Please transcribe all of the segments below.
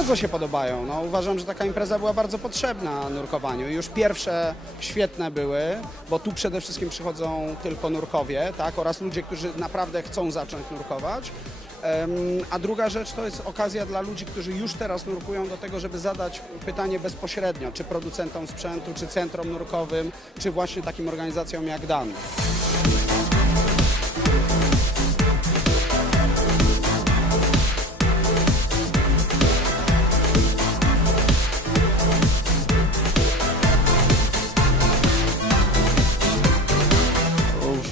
bardzo się podobają. No, uważam, że taka impreza była bardzo potrzebna nurkowaniu. Już pierwsze świetne były, bo tu przede wszystkim przychodzą tylko nurkowie, tak, oraz ludzie, którzy naprawdę chcą zacząć nurkować. A druga rzecz to jest okazja dla ludzi, którzy już teraz nurkują do tego, żeby zadać pytanie bezpośrednio, czy producentom sprzętu, czy centrom nurkowym, czy właśnie takim organizacjom jak DAN.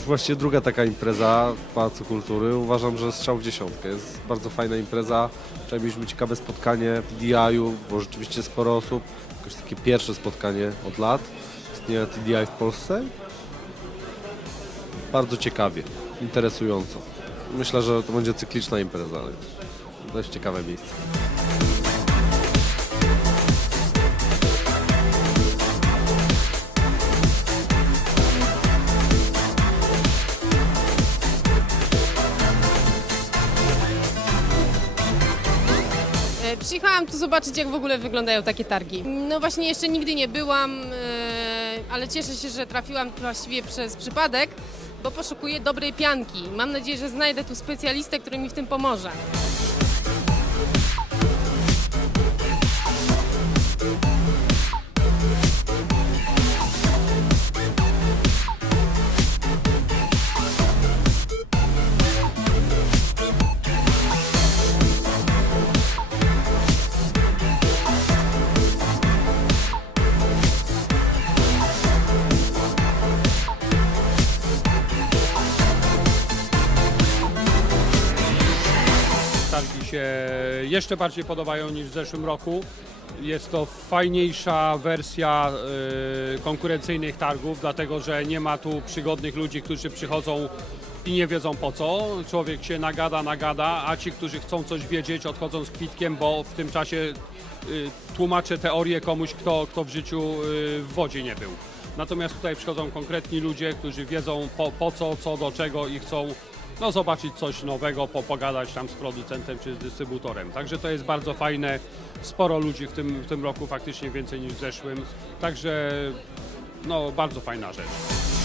Właściwie druga taka impreza w Pałacu Kultury. Uważam, że strzał w dziesiątkę. Jest bardzo fajna impreza. Wczoraj mieliśmy ciekawe spotkanie w TDI-u, bo rzeczywiście sporo osób. Jakoś takie pierwsze spotkanie od lat istnienia TDI w Polsce. Bardzo ciekawie, interesująco. Myślę, że to będzie cykliczna impreza, dość ciekawe miejsce. Przyjechałam tu zobaczyć, jak w ogóle wyglądają takie targi. No właśnie jeszcze nigdy nie byłam, e, ale cieszę się, że trafiłam właściwie przez przypadek, bo poszukuję dobrej pianki. Mam nadzieję, że znajdę tu specjalistę, który mi w tym pomoże. Się jeszcze bardziej podobają niż w zeszłym roku. Jest to fajniejsza wersja y, konkurencyjnych targów, dlatego że nie ma tu przygodnych ludzi, którzy przychodzą i nie wiedzą po co. Człowiek się nagada, nagada, a ci, którzy chcą coś wiedzieć, odchodzą z kwitkiem, bo w tym czasie y, tłumaczę teorię komuś, kto, kto w życiu y, w wodzie nie był. Natomiast tutaj przychodzą konkretni ludzie, którzy wiedzą po, po co, co do czego i chcą no, zobaczyć coś nowego, po, pogadać tam z producentem czy z dystrybutorem. Także to jest bardzo fajne. Sporo ludzi w tym, w tym roku, faktycznie więcej niż w zeszłym. Także no, bardzo fajna rzecz.